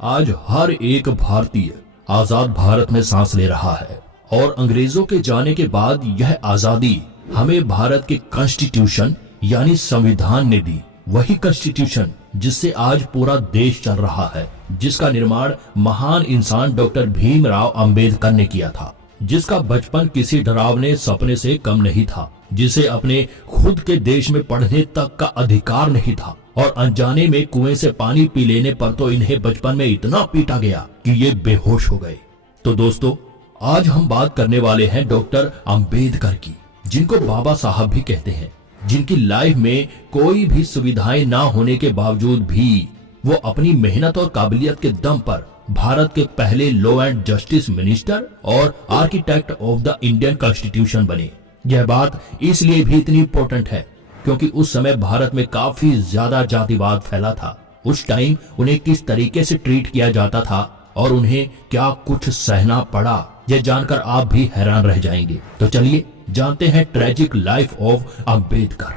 आज हर एक भारतीय आजाद भारत में सांस ले रहा है और अंग्रेजों के जाने के बाद यह आजादी हमें भारत के कॉन्स्टिट्यूशन यानी संविधान ने दी। वही कॉन्स्टिट्यूशन जिससे आज पूरा देश चल रहा है, जिसका निर्माण महान इंसान डॉक्टर भीमराव अंबेडकर ने किया था, जिसका बचपन किसी डरावने सपने से कम नहीं था, जिसे अपने खुद के देश में पढ़ने तक का अधिकार नहीं था और अनजाने में कुएं से पानी पी लेने पर तो इन्हें बचपन में इतना पीटा गया कि ये बेहोश हो गए। तो दोस्तों, आज हम बात करने वाले हैं डॉक्टर अंबेडकर की, जिनको बाबा साहब भी कहते हैं, जिनकी लाइफ में कोई भी सुविधाएं ना होने के बावजूद भी वो अपनी मेहनत और काबिलियत के दम पर भारत के पहले लॉ एंड जस्टिस मिनिस्टर और architect of the Indian constitution बने। यह बात इसलिए भी इतनी इम्पोर्टेंट है क्योंकि उस समय भारत में काफी ज्यादा जातिवाद फैला था। उस टाइम उन्हें किस तरीके से ट्रीट किया जाता था और उन्हें क्या कुछ सहना पड़ा, यह जानकर आप भी हैरान रह जाएंगे। तो चलिए जानते हैं tragic life of Ambedkar.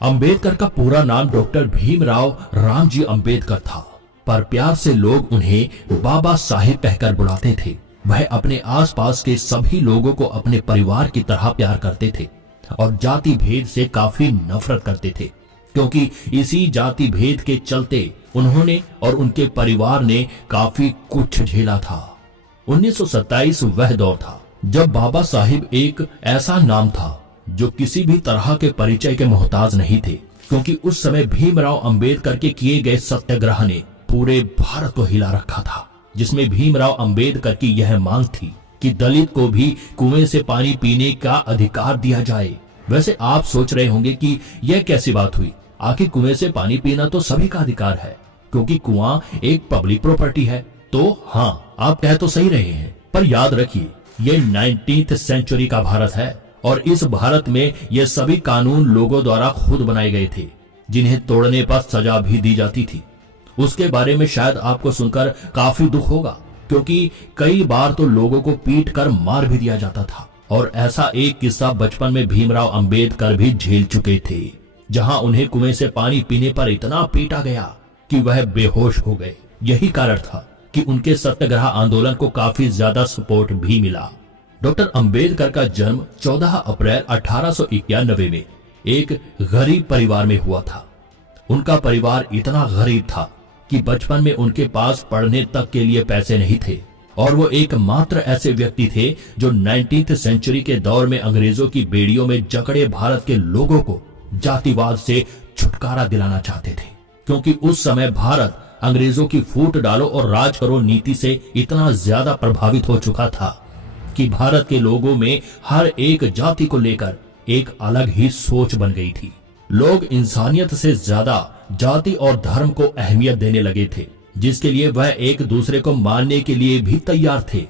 Ambedkar का पूरा नाम डॉक्टर भीमराव रामजी अंबेडकर था, पर प्यार से लोग उन्हें बाबा साहेब कहकर बुलाते थे। वह अपने आसपास के सभी लोगों को अपने परिवार की तरह प्यार करते थे और जाति भेद से काफी नफरत करते थे, क्योंकि इसी जाति भेद के चलते उन्होंने और उनके परिवार ने काफी कुछ झेला था। 1927 वह दौर था जब बाबा साहिब एक ऐसा नाम था जो किसी भी तरह के परिचय के मोहताज नहीं थे, क्योंकि उस समय भीमराव अंबेडकर के किए गए सत्याग्रह ने पूरे भारत को हिला रखा था, जिसमें भीमराव अंबेडकर की यह मांग थी कि दलित को भी कुएं से पानी पीने का अधिकार दिया जाए। वैसे आप सोच रहे होंगे कि यह कैसी बात हुई, आखिर कुएं से पानी पीना तो सभी का अधिकार है, क्योंकि कुआं एक पब्लिक प्रॉपर्टी है। तो हाँ, आप कह तो सही रहे हैं, पर याद रखिए ये 19th सेंचुरी का भारत है और इस भारत में ये सभी कानून लोगों द्वारा खुद बनाए गए थे, जिन्हें तोड़ने पर सजा भी दी जाती थी। उसके बारे में शायद आपको सुनकर काफी दुख होगा, क्योंकि कई बार तो लोगों को पीट कर मार भी दिया जाता था और ऐसा एक किस्सा बचपन में भीमराव अंबेडकर भी झेल चुके थे, जहां उन्हें कुएं से पानी पीने पर इतना पीटा गया कि वह बेहोश हो गए। यही कारण था कि उनके सत्याग्रह आंदोलन को काफी ज्यादा सपोर्ट भी मिला। डॉक्टर अंबेडकर का जन्म 14 अप्रैल 1891 में एक गरीब परिवार में हुआ था। उनका परिवार इतना गरीब था कि बचपन में उनके पास पढ़ने तक के लिए पैसे नहीं थे और वो एकमात्र ऐसे व्यक्ति थे जो 19th सेंचुरी के दौर में अंग्रेजों की बेड़ियों में जकड़े भारत के लोगों को जातिवाद से छुटकारा दिलाना चाहते थे, क्योंकि उस समय भारत अंग्रेजों की फूट डालो और राज करो नीति से इतना ज्यादा प्रभावित हो चुका था कि भारत के लोगों में हर एक जाति को लेकर एक अलग ही सोच बन गई थी। लोग इंसानियत से ज्यादा जाति और धर्म को अहमियत देने लगे थे, जिसके लिए वह एक दूसरे को मानने के लिए भी तैयार थे।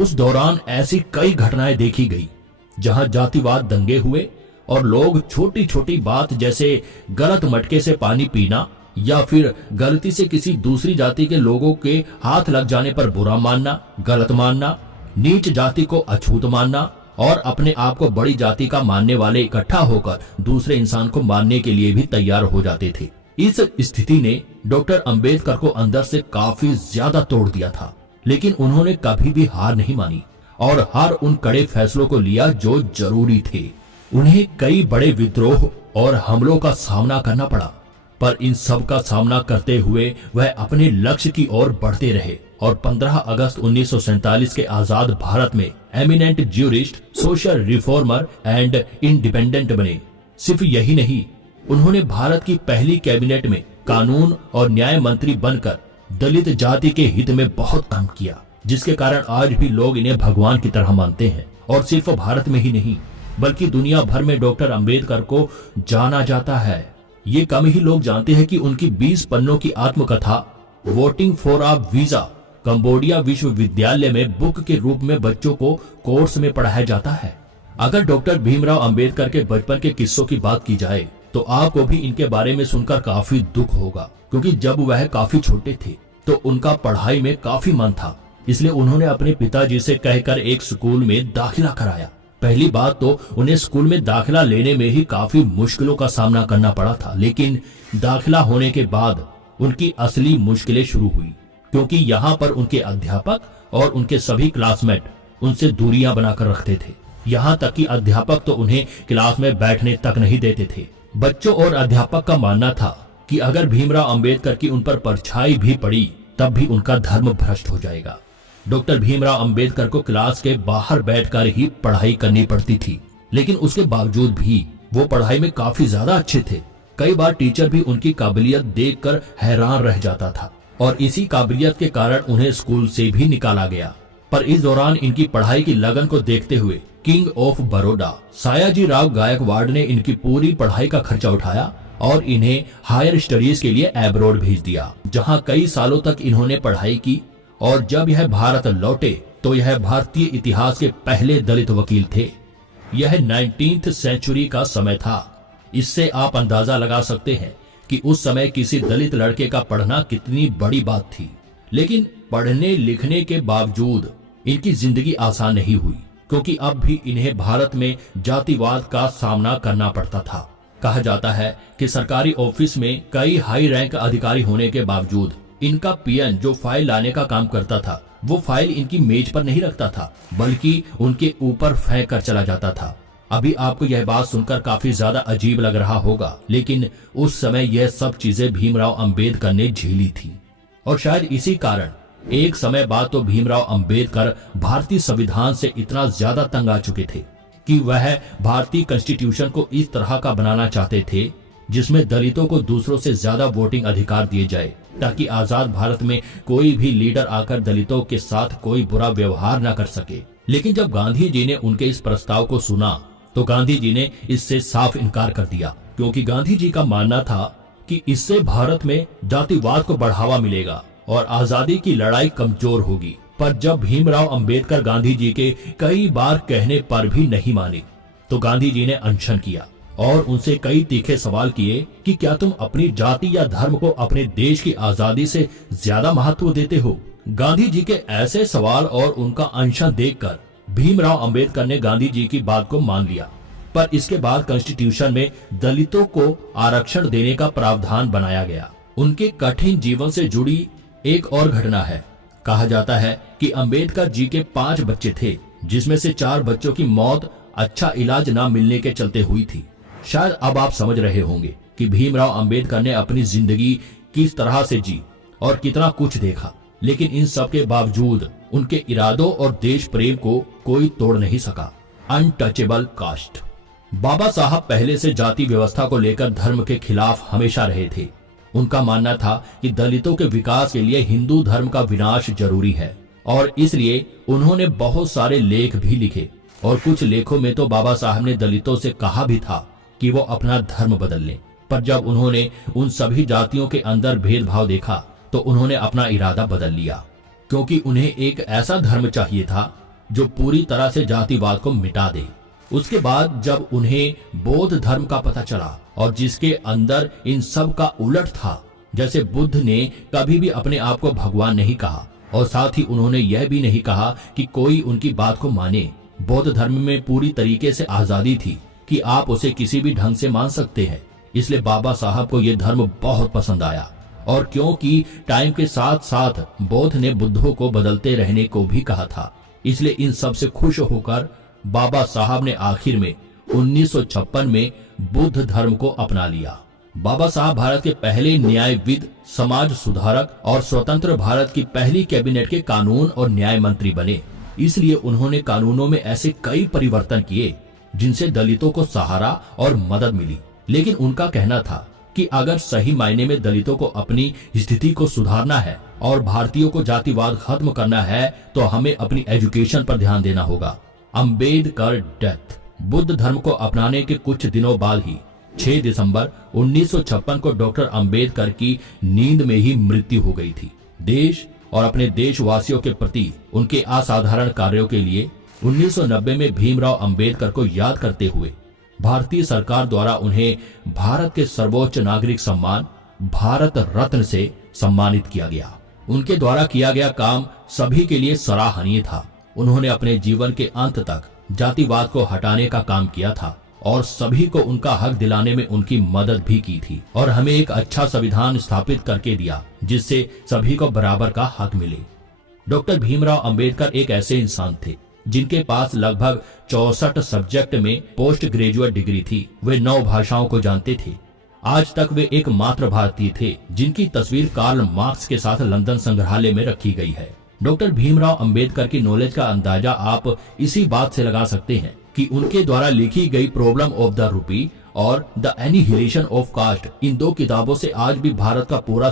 उस दौरान ऐसी कई घटनाएं देखी गई जहां जातिवाद दंगे हुए और लोग छोटी छोटी बात जैसे गलत मटके से पानी पीना या फिर गलती से किसी दूसरी जाति के लोगों के हाथ लग जाने पर बुरा मानना, गलत मानना, नीच जाति को अछूत मानना और अपने आप को बड़ी जाति का मानने वाले इकट्ठा होकर दूसरे इंसान को मारने के लिए भी तैयार हो जाते थे। इस स्थिति ने डॉक्टर अंबेडकर को अंदर से काफी ज्यादा तोड़ दिया था, लेकिन उन्होंने कभी भी हार नहीं मानी और हर उन कड़े फैसलों को लिया जो जरूरी थे। उन्हें कई बड़े विद्रोह और हमलों का सामना करना पड़ा, पर इन सब का सामना करते हुए वह अपने लक्ष्य की ओर बढ़ते रहे और 15 अगस्त 1947 के आजाद भारत में eminent jurist, social reformer and independent बने। सिर्फ यही नहीं, उन्होंने भारत की पहली कैबिनेट में कानून और न्याय मंत्री बनकर दलित जाति के हित में बहुत काम किया, जिसके कारण आज भी लोग इन्हें भगवान की तरह मानते हैं और सिर्फ भारत में ही नहीं बल्कि दुनिया भर में डॉक्टर अंबेडकर को जाना जाता है। ये कम ही लोग जानते हैं कि उनकी 20 पन्नों की आत्मकथा voting for a visa Cambodia विश्वविद्यालय में बुक के रूप में बच्चों को कोर्स में पढ़ाया जाता है। अगर डॉक्टर भीमराव अंबेडकर के बचपन के किस्सों की बात की जाए तो आपको भी इनके बारे में सुनकर काफी दुख होगा, क्योंकि जब वह काफी छोटे थे तो उनका पढ़ाई में काफी मन था, इसलिए उन्होंने अपने पिताजी से कहकर एक स्कूल में दाखिला कराया। पहली बात तो उन्हें स्कूल में दाखिला लेने में ही काफी मुश्किलों का सामना करना पड़ा था, लेकिन दाखिला होने के बाद उनकी असली मुश्किलें शुरू हुई, क्योंकि यहाँ पर उनके अध्यापक और उनके सभी क्लासमेट उनसे दूरियां बनाकर रखते थे। यहाँ तक कि अध्यापक तो उन्हें क्लास में बैठने तक नहीं देते थे। बच्चों और अध्यापक का मानना था कि अगर भीमराव अंबेडकर की उन पर परछाई भी पड़ी तब भी उनका धर्म भ्रष्ट हो जाएगा। डॉक्टर भीमराव अंबेडकर को क्लास के बाहर बैठकर ही पढ़ाई करनी पड़ती थी, लेकिन उसके बावजूद भी वो पढ़ाई में काफी ज्यादा अच्छे थे। कई बार टीचर भी उनकी काबिलियत देखकर हैरान रह जाता था और इसी काबिलियत के कारण उन्हें स्कूल से भी निकाला गया। पर इस दौरान इनकी पढ़ाई की लगन को देखते हुए किंग ऑफ बड़ौदा सयाजी राव गायकवाड़ ने इनकी पूरी पढ़ाई का खर्चा उठाया और इन्हें हायर स्टडीज के लिए एब्रॉड भेज दिया, जहां कई सालों तक इन्होंने पढ़ाई की। और जब यह भारत लौटे तो यह भारतीय इतिहास के पहले दलित वकील थे। यह 19th सेंचुरी का समय था। इससे आप अंदाजा लगा सकते हैं कि उस समय किसी दलित लड़के का पढ़ना कितनी बड़ी बात थी। लेकिन पढ़ने लिखने के बावजूद इनकी जिंदगी आसान नहीं हुई, क्योंकि अब भी इन्हें भारत में जातिवाद का सामना करना पड़ता था। कहा जाता है कि सरकारी ऑफिस में कई हाई रैंक अधिकारी होने के बावजूद इनका पीएन जो फाइल लाने का काम करता था, वो फाइल इनकी मेज पर नहीं रखता था, बल्कि उनके ऊपर फेंक कर चला जाता था। अभी आपको यह बात सुनकर काफी ज्यादा अजीब लग रहा होगा, लेकिन उस समय यह सब चीजें भीमराव अंबेडकर ने झेली थी। और शायद इसी कारण एक समय बाद तो भीमराव अंबेडकर भारतीय संविधान से इतना ज्यादा तंग आ चुके थे कि वह भारतीय कॉन्स्टिट्यूशन को इस तरह का बनाना चाहते थे जिसमें दलितों को दूसरों से ज्यादा वोटिंग अधिकार दिए जाए, ताकि आजाद भारत में कोई भी लीडर आकर दलितों के साथ कोई बुरा व्यवहार न कर सके। लेकिन जब गांधी जी ने उनके इस प्रस्ताव को सुना तो गांधी जी ने इससे साफ इनकार कर दिया, क्योंकि गांधी जी का मानना था कि इससे भारत में जातिवाद को बढ़ावा मिलेगा और आजादी की लड़ाई कमजोर होगी। पर जब भीमराव अंबेडकर गांधी जी के कई बार कहने पर भी नहीं माने तो गांधी जी ने अनशन किया और उनसे कई तीखे सवाल किए कि क्या तुम अपनी जाति या धर्म को अपने देश की आजादी से ज्यादा महत्व देते हो। गांधी जी के ऐसे सवाल और उनका अनशन देखकर भीमराव अंबेडकर ने गांधी जी की बात को मान लिया। पर इसके बाद कॉन्स्टिट्यूशन में दलितों को आरक्षण देने का प्रावधान बनाया गया। उनके कठिन जीवन से जुड़ी एक और घटना है। कहा जाता है कि अंबेडकर जी के 5 बच्चे थे, जिसमें से 4 बच्चों की मौत अच्छा इलाज न मिलने के चलते हुई थी। शायद अब आप समझ रहे होंगे कि भीमराव अंबेडकर ने अपनी जिंदगी किस तरह से जी और कितना कुछ देखा, लेकिन इन सब के बावजूद उनके इरादों और देश प्रेम को कोई तोड़ नहीं सका। Untouchable cast. बाबा साहब पहले से जाति व्यवस्था को लेकर धर्म के खिलाफ हमेशा रहे थे। उनका मानना था कि दलितों के विकास के लिए हिंदू धर्म का विनाश जरूरी है और इसलिए उन्होंने बहुत सारे लेख भी लिखे और कुछ लेखों में तो बाबा साहब ने दलितों से कहा भी था कि वो अपना धर्म बदल लें। पर जब उन्होंने उन सभी जातियों के अंदर भेदभाव देखा तो उन्होंने अपना इरादा बदल लिया, क्योंकि उन्हें एक ऐसा धर्म चाहिए था जो पूरी तरह से जातिवाद को मिटा दे। उसके बाद जब उन्हें बौद्ध धर्म का पता चला और जिसके अंदर इन सब का उलट था, जैसे बुद्ध ने कभी भी अपने आप को भगवान नहीं कहा और साथ ही उन्होंने यह भी नहीं कहा कि कोई उनकी बात को माने। बौद्ध धर्म में पूरी तरीके से आजादी थी कि आप उसे किसी भी ढंग से मान सकते हैं। इसलिए बाबा साहब को यह धर्म बहुत पसंद आया और क्योंकि टाइम के साथ साथ बौद्ध ने बुद्धों को बदलते रहने को भी कहा था, इसलिए इन सब से खुश होकर बाबा साहब ने आखिर में 1956 में बुद्ध धर्म को अपना लिया। बाबा साहब भारत के पहले न्यायविद, समाज सुधारक और स्वतंत्र भारत की पहली कैबिनेट के कानून और न्याय मंत्री बने। इसलिए उन्होंने कानूनों में ऐसे कई परिवर्तन किए जिनसे दलितों को सहारा और मदद मिली। लेकिन उनका कहना था कि अगर सही मायने में दलितों को अपनी स्थिति को सुधारना है और भारतीयों को जातिवाद खत्म करना है तो हमें अपनी एजुकेशन पर ध्यान देना होगा। अंबेडकर डेथ। बुद्ध धर्म को अपनाने के कुछ दिनों बाद ही 6 दिसंबर 1956 को डॉक्टर अंबेडकर की नींद में ही मृत्यु हो गई थी। देश और अपने देशवासियों के प्रति उनके असाधारण कार्यों के लिए 1990 में भीमराव अंबेडकर को याद करते हुए भारतीय सरकार द्वारा उन्हें भारत के सर्वोच्च नागरिक सम्मान भारत रत्न से सम्मानित किया गया। उनके द्वारा किया गया काम सभी के लिए सराहनीय था। उन्होंने अपने जीवन के अंत तक जातिवाद को हटाने का काम किया था और सभी को उनका हक दिलाने में उनकी मदद भी की थी और हमें एक अच्छा संविधान स्थापित करके दिया जिससे सभी को बराबर का हक मिले। डॉक्टर भीमराव अंबेडकर एक ऐसे इंसान थे जिनके पास लगभग 64 सब्जेक्ट में पोस्ट ग्रेजुएट डिग्री थी। वे 9 भाषाओं को जानते थे। आज तक वे एकमात्र भारतीय थे जिनकी तस्वीर कार्ल मार्क्स के साथ लंदन संग्रहालय में रखी गई है। डॉक्टर भीमराव अंबेडकर की नॉलेज का अंदाजा आप इसी बात से लगा सकते हैं कि उनके द्वारा लिखी गई प्रॉब्लम ऑफ द रूपी और द एनिहिलेशन ऑफ कास्ट, इन 2 किताबों से आज भी भारत का पूरा